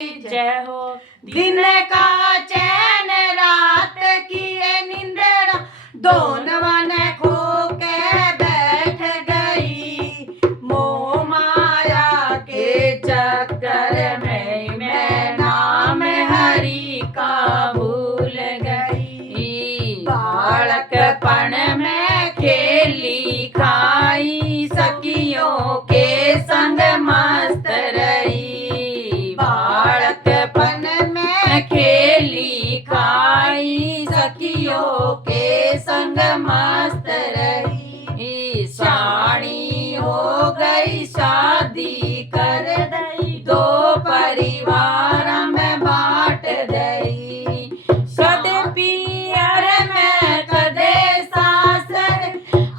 जय हो। दिन का चैन रात की ये निंद्रा दोनों ने खो के बैठ गई। मोह माया के चक्कर में मैं नाम हरि का भूल गई। बालकपन में खेली खाई सखियों के संग मस्त रही। बालकपन में खेली खाई सखियों के संग मस्त रही। शाणी हो गई शादी कर दई दो परिवार में बांट दई। कदे पियर में कदे सासर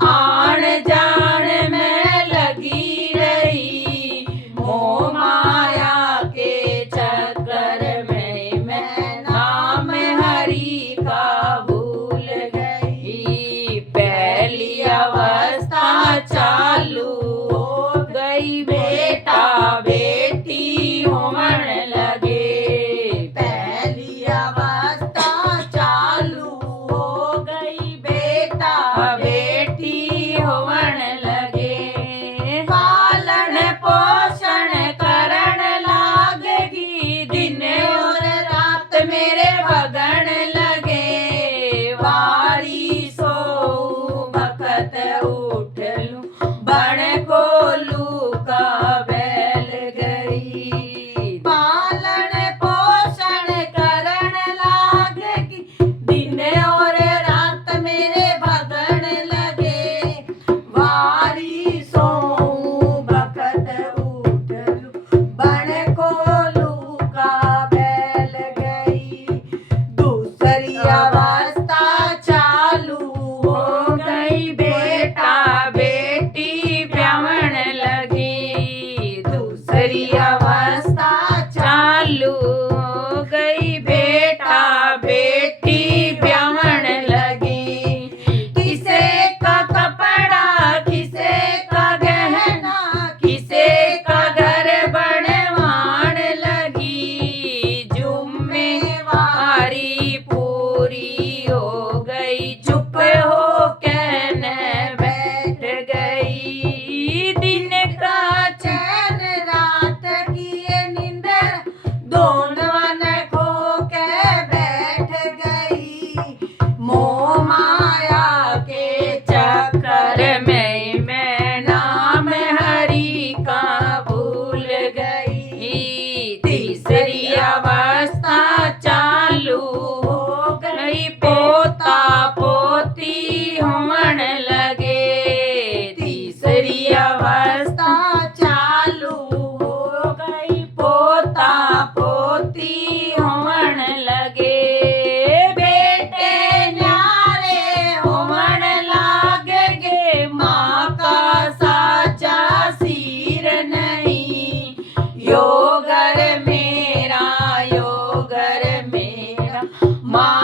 आन जान में लगी रही। मोह माया के चक्कर में मैं नाम हरि का भूल गई। पहली अवस्था चालू हो गई बेटा बेटी होने लगे। पहली अवस्था चालू हो गई बेटा बेटी होने लगे। पालन पोषण करण लागेगी दिन और रात मेरे भगन लगे। वारी सो बखत उठ लूं बण को लू का बैल गई। पालन पोषण करण लागेगी दिन और रात मेरे भगन लगे। वारी सो बखत उठ लूं बण को लू का बैल गई। दूसरी अवस्था चालू हो गई बेटा बेटी ब्याहण लगी। दूसरी अवस्था चालू हो गई बेटा बेटी ब्याहण लगी। किसे का कपड़ा किसे का गहना किसे का घर बनवान लगी। जुम्मेवारी पूरी हो गई चुप हो कहने बैठ गई। दिन का चैन रात की ये नींदर दोनों ने खो के बैठ गई। मोह माया के चक्कर में मैं नाम हरि का भूल गई। तीसरी अवस्था चालू हो गई पोता पोती होने लगे। तीसरी अवस्था चालू हो गई पोता पोती होने लगे। बेटे न्यारे होने लागेगे माँ का साचा सिर नहीं। योगर मेरा माँ